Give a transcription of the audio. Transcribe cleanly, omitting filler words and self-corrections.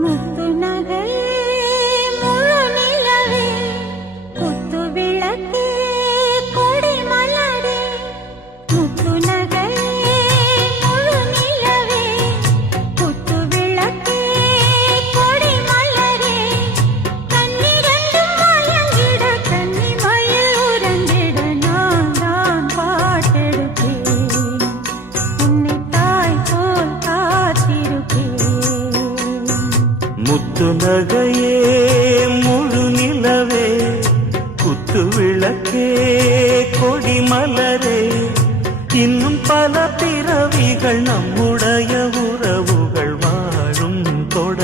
முத்து நகையே முழு நிலவே குத்து விளக்கே கொடி மலரே முத்து நகையே முழு நிலவே குத்து விளக்கே கொடி மலரே கண்ணிரண்டும் மயங்கிட கன்னி மயில் உறங்கிட நான் தான் பாட்டெடுப்பேன் உன்னை தாய் போல் காத்திருப்பேன் முத்து நகையே முழு நிலவே குத்து விளக்கே கொடி மலரே இன்னும் பல பிறவிகள் நம்முடைய உறவுகள் வாழும் தொட